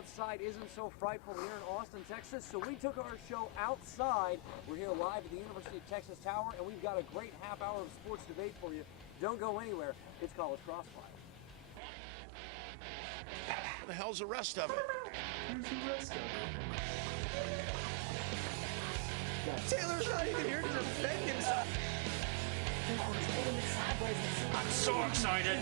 outside isn't so frightful here in Austin, Texas, so we took our show outside. We're here live at the University of Texas Tower, and we've got a great half hour of sports debate for you. Don't go anywhere. It's College Crossfire. What the hell's the rest of it? Where's the rest of it? Taylor's not even here to defend himself. I'm so excited.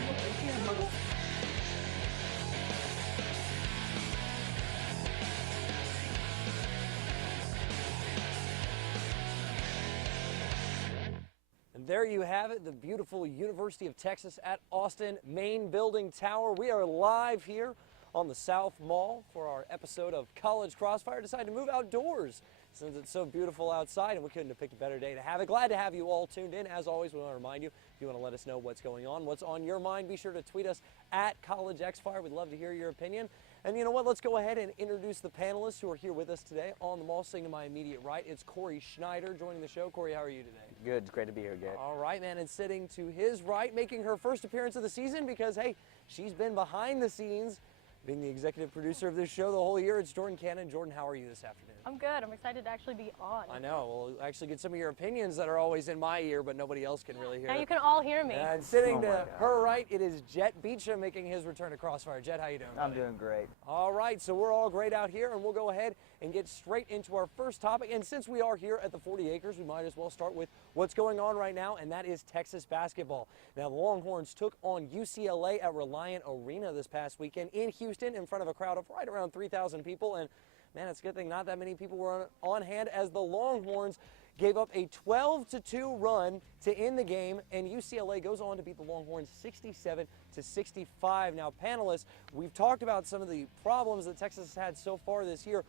And there you have it, the beautiful University of Texas at Austin main building tower. We are live here on the South Mall for our episode of College Crossfire. Decided to move outdoors since it's so beautiful outside, and we couldn't have picked a better day to have it. Glad to have you all tuned in. As always, we want to remind you, if you want to let us know what's going on, what's on your mind, be sure to tweet us at CollegeXFire. We'd love to hear your opinion. And you know what? Let's go ahead and introduce the panelists who are here with us today on the mall. Sitting to my immediate right, it's Corey Schneider joining the show. Corey, how are you today? Good. It's great to be here, Garrett. All right, man. And sitting to his right, making her first appearance of the season because, hey, she's been behind the scenes, being the executive producer of this show the whole year. It's Jordan Cannon. Jordan, how are you this afternoon? I'm good. I'm excited to actually be on. I know. We'll actually get some of your opinions that are always in my ear, but nobody else can really hear. Now you can all hear me. And sitting to her right, it is Jet Beecham making his return to Crossfire. Jet, how you doing? I'm doing great. All right, so we're all great out here, and we'll go ahead and get straight into our first topic. And since we are here at the 40 acres, we might as well start with what's going on right now, and that is Texas basketball. Now, the Longhorns took on UCLA at Reliant Arena this past weekend in Houston in front of a crowd of right around 3,000 people. And man, it's a good thing not that many people were on hand, as the Longhorns gave up a 12-2 run to end the game, and UCLA goes on to beat the Longhorns 67-65. Now, panelists, we've talked about some of the problems that Texas has had so far this year.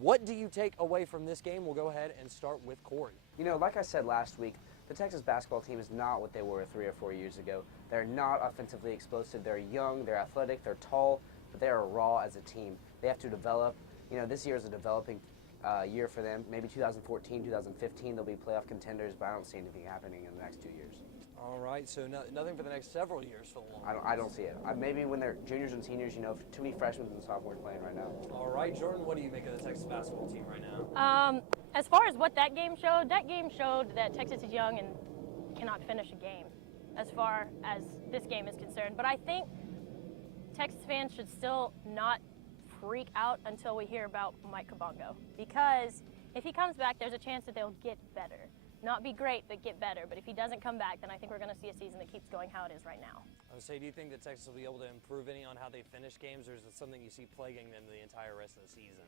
What do you take away from this game? We'll go ahead and start with Corey. You know, like I said last week, the Texas basketball team is not what they were 3 or 4 years ago. They're not offensively explosive. They're young, they're athletic, they're tall, but they are raw as a team. They have to develop. You know, this year is a developing year for them. Maybe 2014, 2015, they'll be playoff contenders, but I don't see anything happening in the next 2 years. All right, so nothing for the next several years for the Longhorns. I don't see it. Maybe when they're juniors and seniors, you know, too many freshmen and sophomores playing right now. All right, Jordan, what do you make of the Texas basketball team right now? As far as what that game showed that Texas is young and cannot finish a game as far as this game is concerned. But I think Texas fans should still not freak out until we hear about Mike Kabongo, because if he comes back, there's a chance that they'll get better. Not be great, but get better. But if he doesn't come back, then I think we're going to see a season that keeps going how it is right now. I would say, do you think that Texas will be able to improve any on how they finish games, or is it something you see plaguing them the entire rest of the season?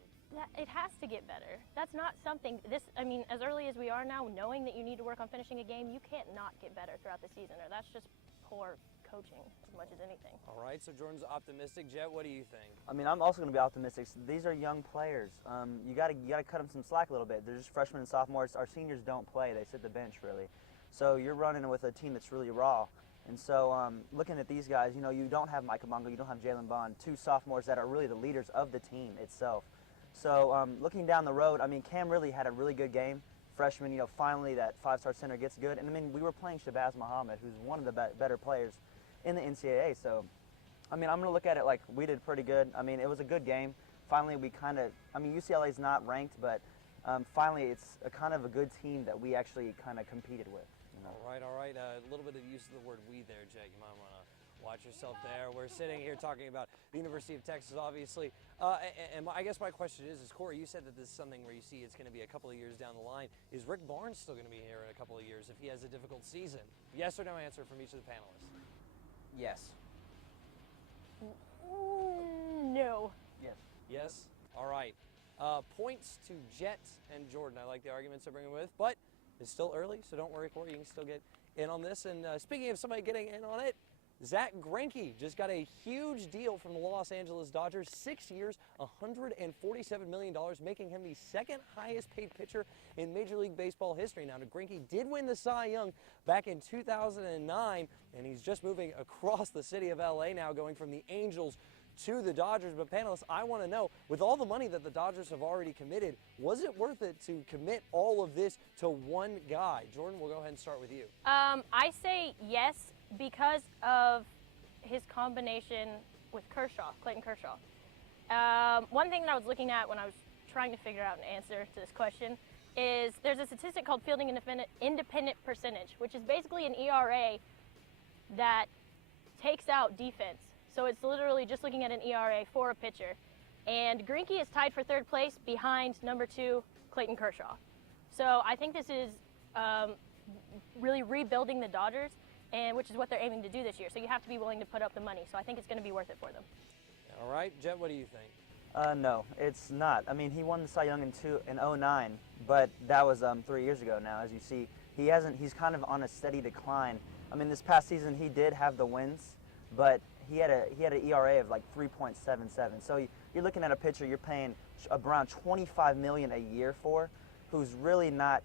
It has to get better. That's not something, as early as we are now, knowing that you need to work on finishing a game, you can't not get better throughout the season, or that's just poor coaching as much as anything. All right, so Jordan's optimistic. Jet, what do you think? I mean, I'm also going to be optimistic. These are young players. You got to cut them some slack a little bit. They're just freshmen and sophomores. Our seniors don't play. They sit the bench, really. So you're running with a team that's really raw. And so looking at these guys, you know, you don't have Mike Kabongo, you don't have Jalen Bond, 2 sophomores that are really the leaders of the team itself. So looking down the road, I mean, Cam really had a really good game. Freshman, you know, finally that 5-star center gets good. And I mean, we were playing Shabazz Muhammad, who's one of the better players in the NCAA. So, I mean, I'm going to look at it like we did pretty good. I mean, it was a good game. Finally, we kind of, I mean, UCLA's not ranked, but finally it's a kind of a good team that we actually kind of competed with. You know? All right. A little bit of use of the word "we" there, Jake. You might want to watch yourself there. We're sitting here talking about the University of Texas, obviously. And I guess my question is, Corey, you said that this is something where you see it's going to be a couple of years down the line. Is Rick Barnes still going to be here in a couple of years if he has a difficult season? Yes or no answer from each of the panelists. Yes. No. Yes. Yes? All right. Points to Jet and Jordan. I like the arguments they're bringing with, but it's still early, so don't worry, Corey. You can still get in on this. And speaking of somebody getting in on it, Zach Greinke just got a huge deal from the Los Angeles Dodgers, 6 years, $147 million, making him the second highest paid pitcher in Major League Baseball history. Now, Greinke did win the Cy Young back in 2009, and he's just moving across the city of LA now, going from the Angels to the Dodgers. But panelists, I want to know, with all the money that the Dodgers have already committed, was it worth it to commit all of this to one guy? Jordan, we'll go ahead and start with you. I say yes, because of his combination with Clayton Kershaw. One thing that I was looking at when I was trying to figure out an answer to this question is there's a statistic called fielding independent percentage, which is basically an ERA that takes out defense. So it's literally just looking at an ERA for a pitcher. And Greinke is tied for third place behind number 2, Clayton Kershaw. So I think this is really rebuilding the Dodgers, and which is what they're aiming to do this year. So you have to be willing to put up the money. So I think it's going to be worth it for them. All right, Jet, what do you think? No, it's not. I mean, he won the Cy Young in 2009, but that was 3 years ago now. As you see, he's kind of on a steady decline. I mean, this past season he did have the wins, but he had an ERA of like 3.77. So you're looking at a pitcher you're paying around $25 million a year for, who's really not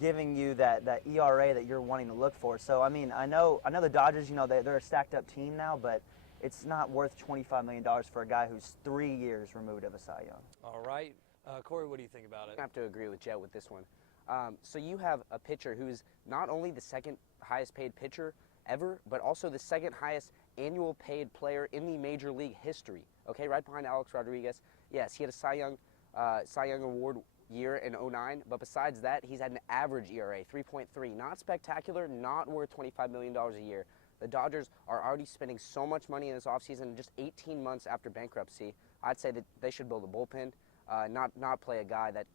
giving you that ERA that you're wanting to look for. So I mean, I know the Dodgers, you know, they're a stacked up team now, but it's not worth $25 million for a guy who's 3 years removed of a Cy Young. All right. Corey, what do you think about it? I have to agree with Jet with this one. So you have a pitcher who's not only the second highest paid pitcher ever, but also the second highest annual paid player in the Major League history. Okay, right behind Alex Rodriguez. Yes, he had a Cy Young Award year in 09, but besides that, he's had an average ERA, 3.3. Not spectacular, not worth $25 million a year. The Dodgers are already spending so much money in this offseason, just 18 months after bankruptcy. I'd say that they should build a bullpen, not play a guy that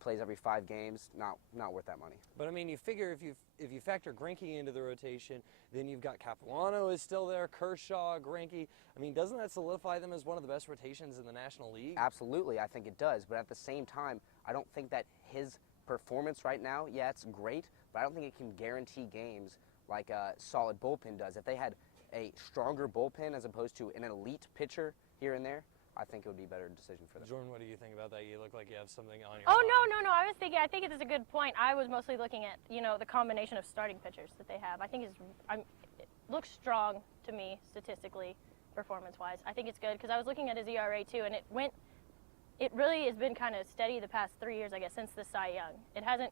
plays every 5 games. Not worth that money. But I mean, you figure if you factor Greinke into the rotation, then you've got Capuano is still there, Kershaw, Greinke. I mean, doesn't that solidify them as one of the best rotations in the National League? Absolutely, I think it does. But at the same time, I don't think that his performance right now, yeah, it's great, but I don't think it can guarantee games like a solid bullpen does. If they had a stronger bullpen as opposed to an elite pitcher here and there, I think it would be a better decision for them. Jordan, what do you think about that? You look like you have something on your Oh, mind. no. I think it is a good point. I was mostly looking at, you know, the combination of starting pitchers that they have. I think it looks strong to me statistically, performance-wise. I think it's good because I was looking at his ERA too, and it really has been kind of steady the past 3 years, I guess, since the Cy Young. It hasn't.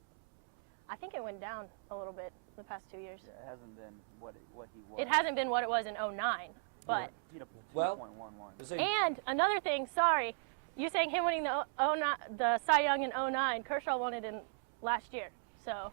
I think it went down a little bit the past 2 years. Yeah, it hasn't been what he was. It hasn't been what it was in 09, but. Well, 2.11. And another thing, sorry, you saying him winning the Cy Young in 09, Kershaw won it in last year. So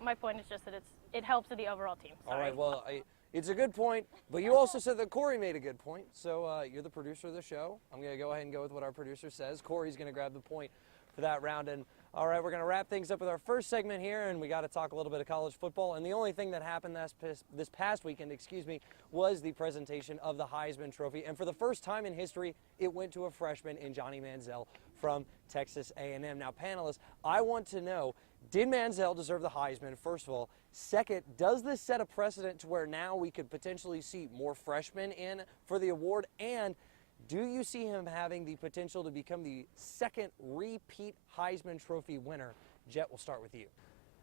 my point is just that it helps to the overall team. Sorry. all right, well, it's a good point, but you also said that Corey made a good point. So you're the producer of the show. I'm going to go ahead and go with what our producer says. Corey's going to grab the point for that round. And all right, we're going to wrap things up with our first segment here, and we got to talk a little bit of college football. And the only thing that happened this past weekend, was the presentation of the Heisman Trophy. And for the first time in history, it went to a freshman in Johnny Manziel from Texas A&M. Now, panelists, I want to know, did Manziel deserve the Heisman, first of all? Second, does this set a precedent to where now we could potentially see more freshmen in for the award? And do you see him having the potential to become the second repeat Heisman Trophy winner? Jet, we'll start with you.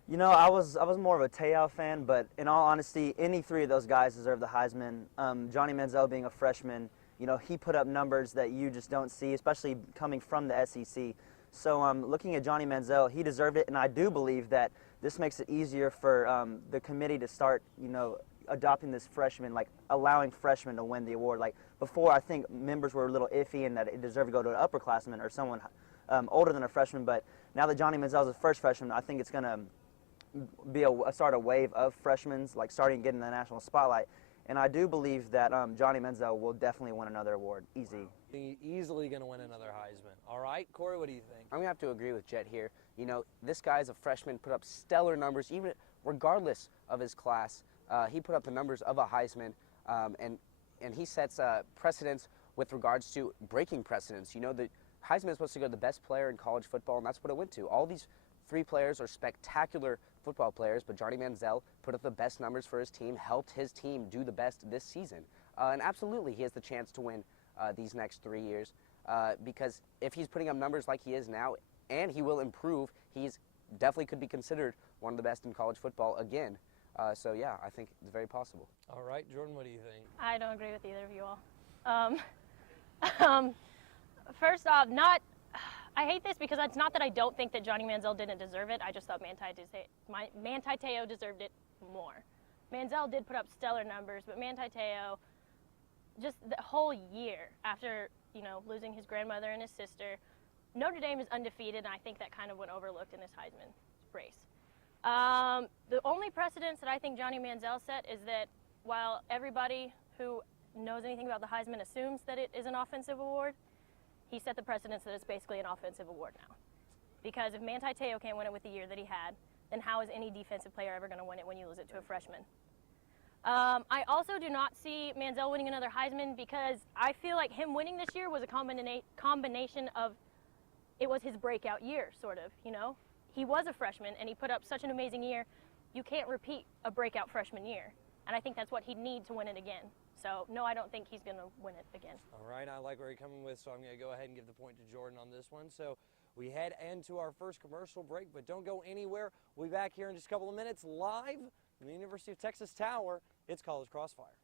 You know, I was more of a Te'o fan, but in all honesty, any 3 of those guys deserve the Heisman. Johnny Manziel being a freshman, you know, he put up numbers that you just don't see, especially coming from the SEC. So looking at Johnny Manziel, he deserved it, and I do believe that this makes it easier for the committee to start, you know, adopting this freshman, like allowing freshmen to win the award. Like before, I think members were a little iffy and that it deserved to go to an upperclassman or someone older than a freshman. But now that Johnny Manziel is a first freshman, I think it's going to be start a wave of freshmen, like starting getting the national spotlight. And I do believe that Johnny Manziel will definitely win another award. Easily going to win another Heisman. All right, Corey, what do you think? I'm going to have to agree with Jet here. You know, this guy's a freshman, put up stellar numbers, even regardless of his class. He put up the numbers of a Heisman, and he sets precedents with regards to breaking precedents. You know, the Heisman is supposed to go to the best player in college football, and that's what it went to. All these 3 players are spectacular football players, but Johnny Manziel put up the best numbers for his team, helped his team do the best this season. And absolutely, he has the chance to win these next 3 years because if he's putting up numbers like he is now, and he will improve, he's definitely could be considered one of the best in college football again. So, yeah, I think it's very possible. All right, Jordan, what do you think? I don't agree with either of you all. First off, I hate this because it's not that I don't think that Johnny Manziel didn't deserve it. I just thought Manti Te'o deserved it more. Manziel did put up stellar numbers, but Manti Te'o, just the whole year after, losing his grandmother and his sister, Notre Dame is undefeated, and I think that kind of went overlooked in this Heisman race. The only precedence that I think Johnny Manziel set is that while everybody who knows anything about the Heisman assumes that it is an offensive award, he set the precedence that it's basically an offensive award now. Because if Manti Te'o can't win it with the year that he had, then how is any defensive player ever going to win it when you lose it to a freshman? I also do not see Manziel winning another Heisman because I feel like him winning this year was a combination of, it was his breakout year, sort of, He was a freshman, and he put up such an amazing year. You can't repeat a breakout freshman year. And I think that's what he'd need to win it again. So, no, I don't think he's going to win it again. All right, I like where you're coming with, so I'm going to go ahead and give the point to Jordan on this one. So we head into our first commercial break, but don't go anywhere. We'll be back here in just a couple of minutes live from the University of Texas Tower. It's College Crossfire.